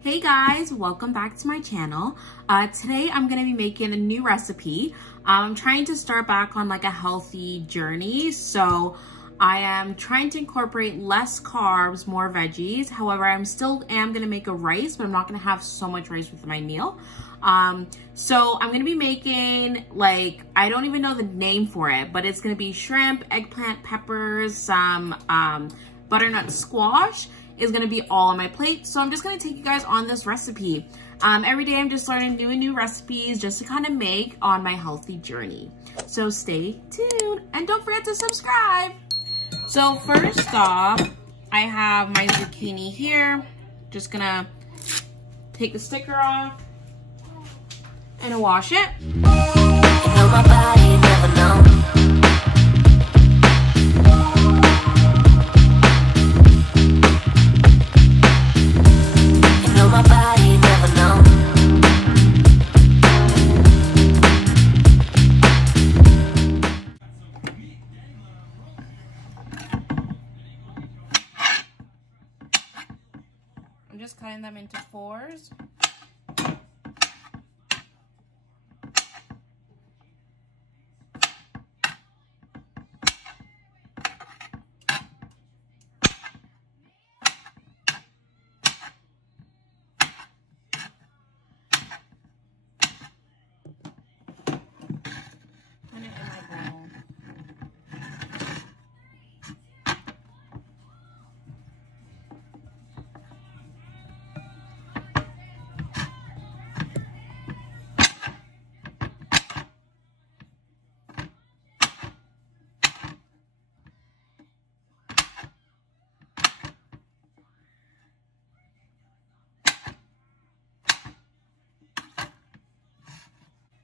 Hey guys, welcome back to my channel. Today I'm going to be making a new recipe. I'm trying to start back on like a healthy journey, so I am trying to incorporate less carbs, more veggies. However, I'm still going to make a rice, but I'm not going to have so much rice with my meal. So I'm going to be making, like, I don't even know the name for it, but it's going to be shrimp, eggplant, peppers, some butternut squash is going to be all on my plate. So I'm just going to take you guys on this recipe. Every day I'm just learning new recipes just to kind of make on my healthy journey. So stay tuned and don't forget to subscribe. So first off, I have my zucchini here. Just gonna take the sticker off and wash it. You know my body, you never know. You know my body, you never know. I'm just cutting them into fours.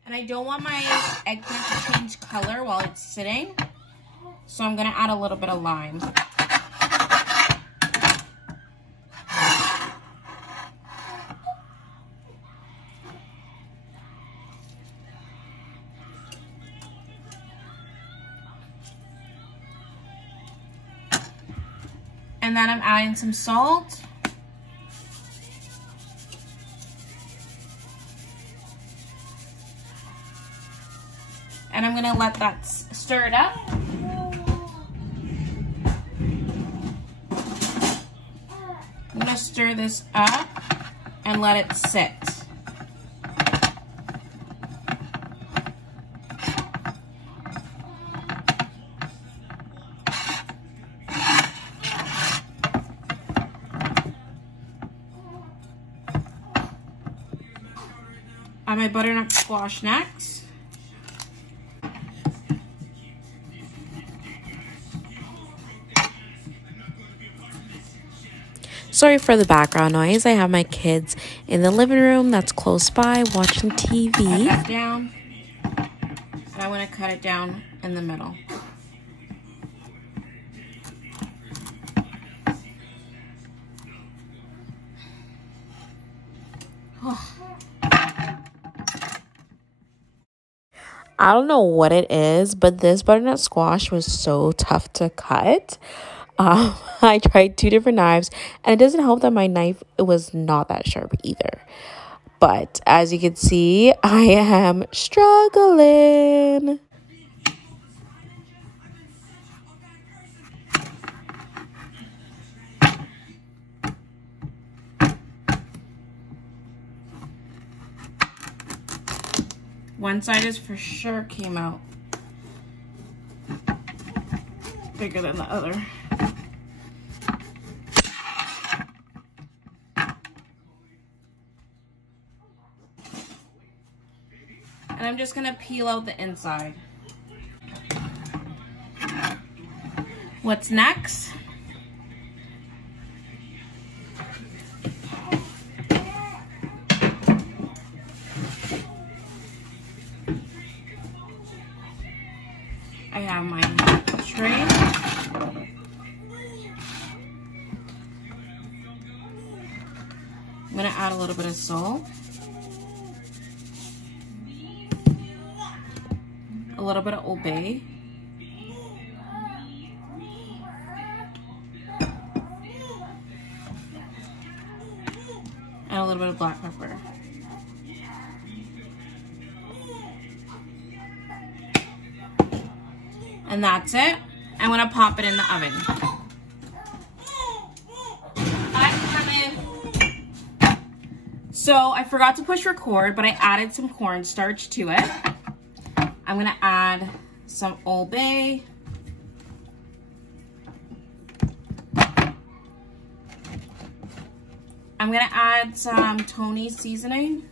And I don't want my eggplant to change color while it's sitting, so I'm gonna add a little bit of lime. And then I'm adding some salt. And I'm gonna let that stir it up. I'm gonna stir this up and let it sit. Add my butternut squash next. Sorry for the background noise. I have my kids in the living room that's close by watching TV. Cut that down, and I'm going to cut it down in the middle. I don't know what it is, but this butternut squash was so tough to cut. I tried 2 different knives, and it doesn't help that my knife, it was not that sharp either. But as you can see, I am struggling. One side is for sure came out bigger than the other. And I'm just gonna peel out the inside. What's next? I have my tray. I'm gonna add a little bit of salt. A little bit of Old Bay. and a little bit of black pepper. And that's it. I'm gonna pop it in the oven. So I forgot to push record, but I added some cornstarch to it. I'm gonna add some Old Bay. I'm gonna add some Tony seasoning.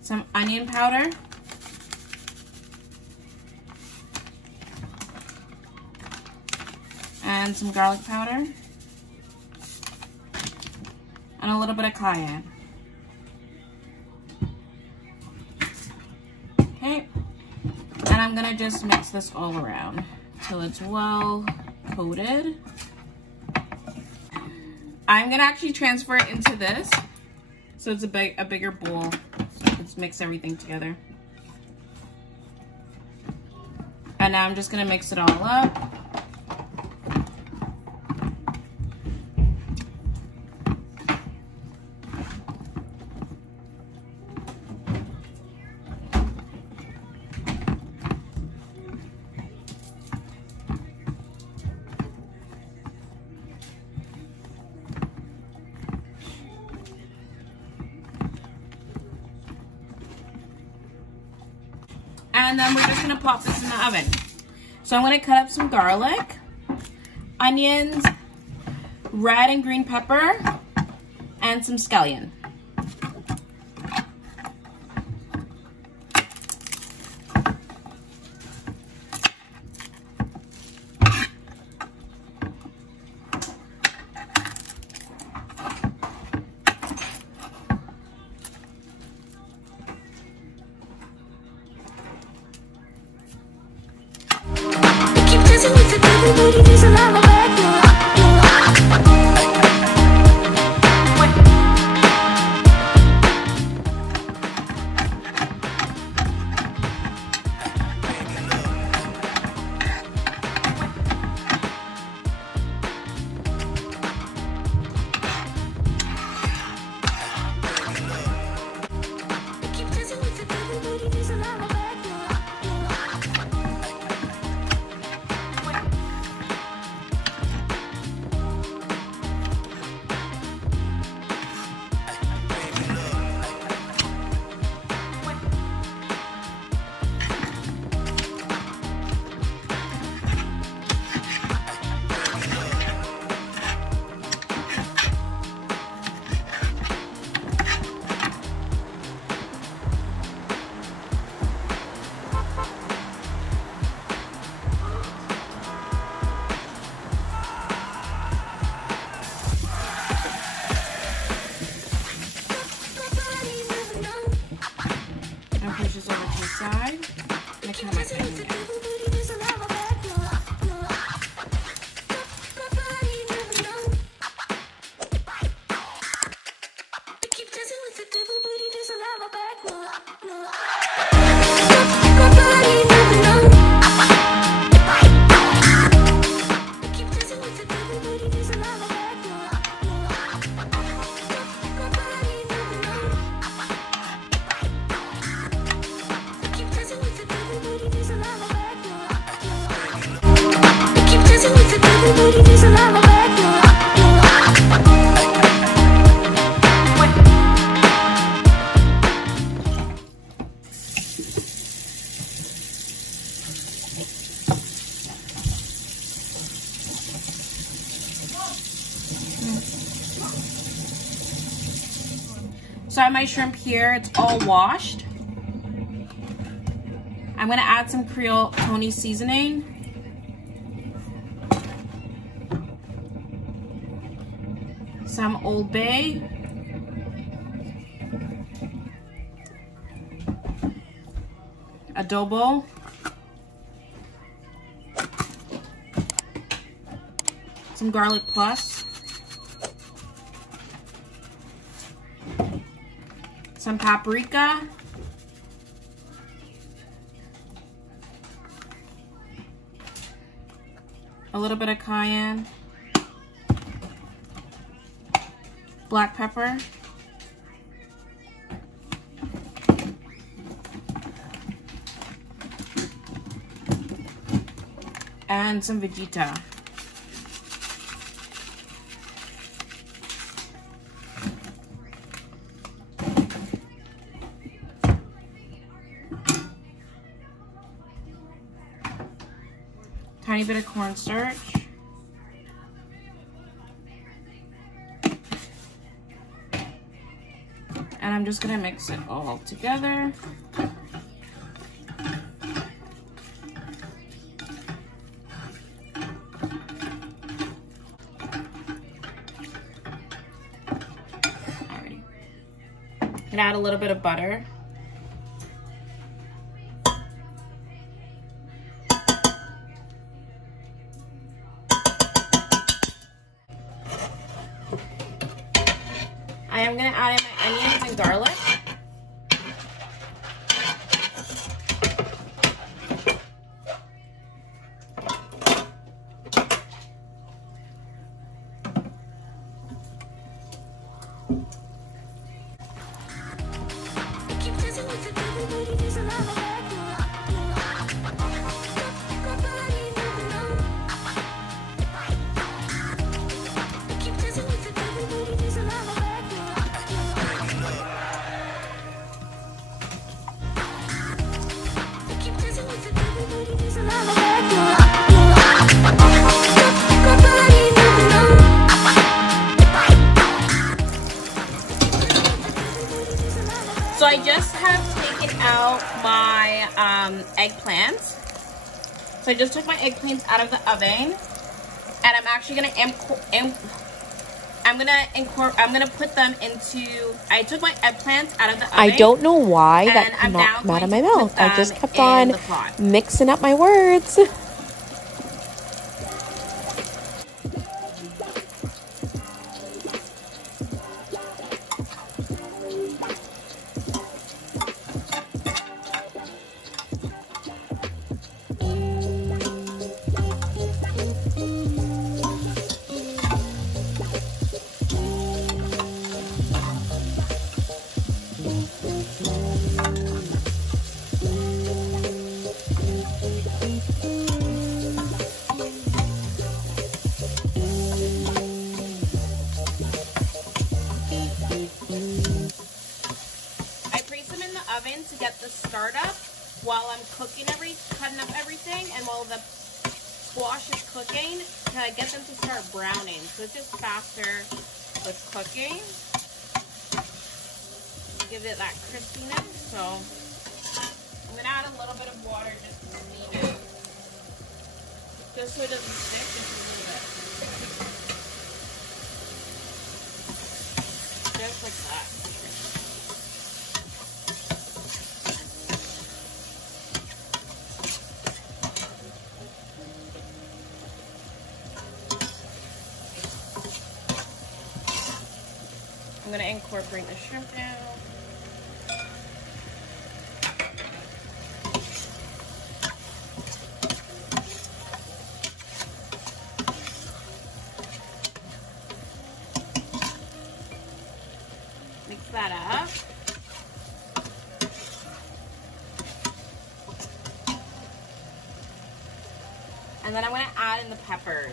Some onion powder. And some garlic powder. And a little bit of cayenne. Okay. And I'm gonna just mix this all around till it's well coated. I'm gonna actually transfer it into this, so it's a bigger bowl. So let's mix everything together. And now I'm just gonna mix it all up. And then we're just gonna pop this in the oven. So I'm gonna cut up some garlic, onions, red and green pepper, and some scallion. Push this over to the side. Make sure my pan in there. So I have my shrimp here, it's all washed. I'm gonna add some Creole Tony seasoning. Some Old Bay. Adobo. Some garlic plus. Some paprika. a little bit of cayenne, black pepper, and some Vegeta. Tiny bit of cornstarch. And I'm just gonna mix it all together. Alrighty. And add a little bit of butter. I am going to add in my onions and garlic. So I just have taken out my eggplant. So I just took my eggplants out of the oven, and I'm actually gonna I'm gonna put them into. I took my eggplants out of the oven. I don't know why that came out of my mouth. I just kept on mixing up my words. To get the startup while I'm cutting up everything, and while the squash is cooking, to get them to start browning. So it's just faster with cooking. Give it that crispiness. So I'm gonna add a little bit of water just to clean it, just so it doesn't stick. Just like that. I'm going to incorporate the shrimp now. Mix that up. And then I'm going to add in the peppers.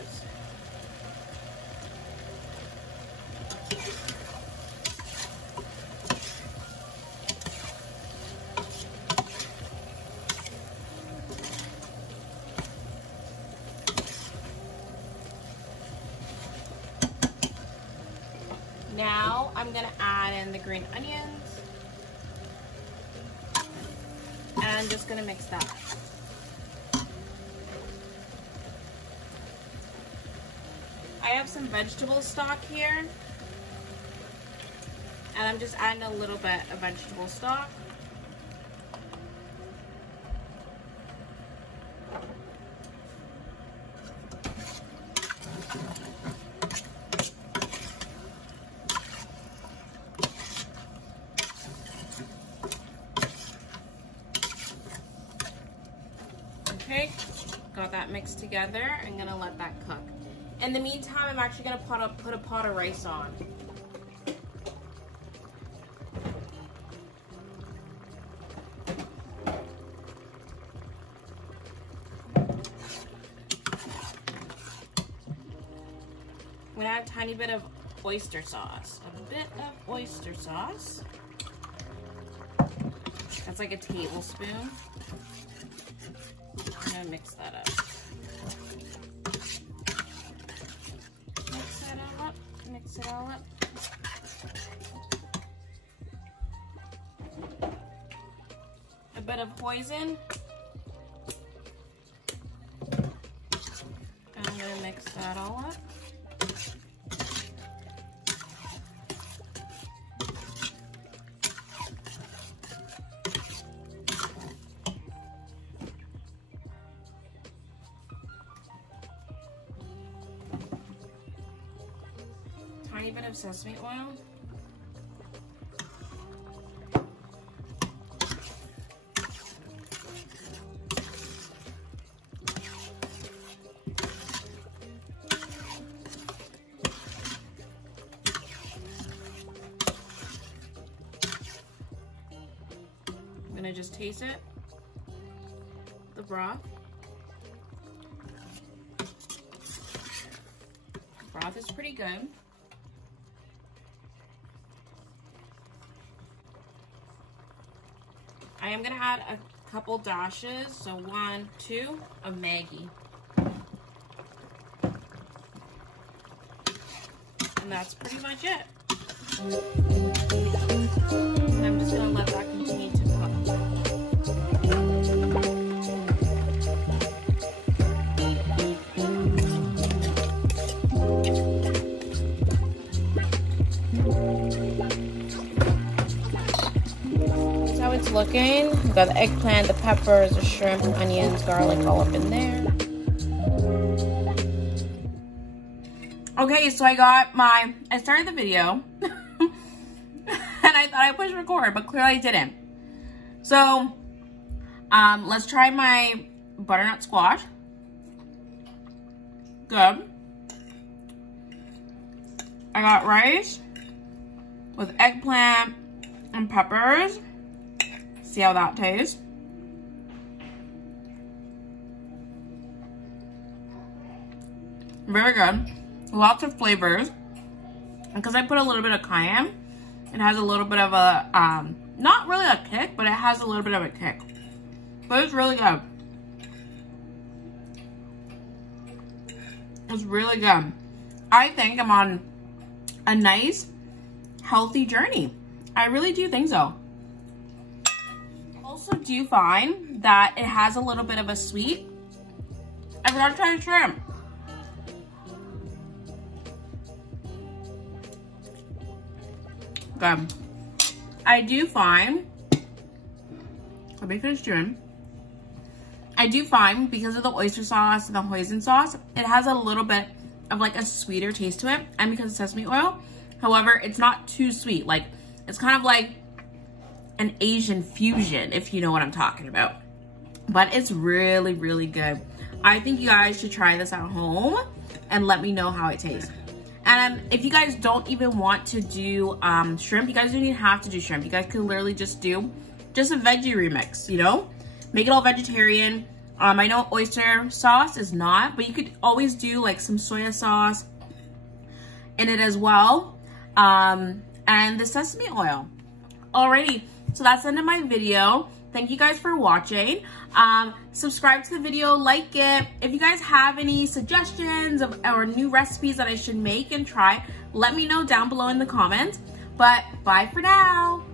Now I'm gonna add in the green onions, and I'm just gonna mix that. I have some vegetable stock here, and I'm just adding a little bit of vegetable stock. Okay, got that that mixed together. I'm gonna let that cook. In the meantime, I'm actually gonna put a pot of rice on. I'm gonna add a tiny bit of oyster sauce. A bit of oyster sauce. That's like a tablespoon. I'm gonna mix that up. Mix that all up. Mix it all up. A bit of hoisin. I'm gonna mix that all up. Tiny bit of sesame oil. I'm gonna just taste it. The broth. The broth is pretty good. I am gonna add a couple dashes, so 1, 2 of Maggi. And that's pretty much it. And I'm just gonna let that continue to cook. It's looking. We've got the eggplant, the peppers, the shrimp, onions, garlic all up in there. Okay, so I started the video and I thought I pushed record, but clearly I didn't. So, let's try my butternut squash. Good. I got rice with eggplant and peppers. See how that tastes. Very good. Lots of flavors. And because I put a little bit of cayenne, it has a little bit of a, not really a kick, but it has a little bit of a kick. But it's really good. It's really good. I think I'm on a nice, healthy journey. I really do think so. Also do find that it has a little bit of a sweet. I forgot to try the shrimp. Good. I do find, let me finish chewing. I do find because of the oyster sauce and the hoisin sauce, it has a little bit of like a sweeter taste to it, and because of sesame oil. However, it's not too sweet. Like, it's kind of like an Asian fusion, if you know what I'm talking about. But it's really, really good. I think you guys should try this at home and let me know how it tastes. And if you guys don't even want to do shrimp, you guys don't even have to do shrimp. You guys could literally just do just a veggie remix, you know? Make it all vegetarian. I know oyster sauce is not, but you could always do like some soya sauce in it as well. And the sesame oil. Alrighty. So that's the end of my video. Thank you guys for watching. Subscribe to the video, like it. If you guys have any suggestions or new recipes that I should make and try, let me know down below in the comments. But bye for now.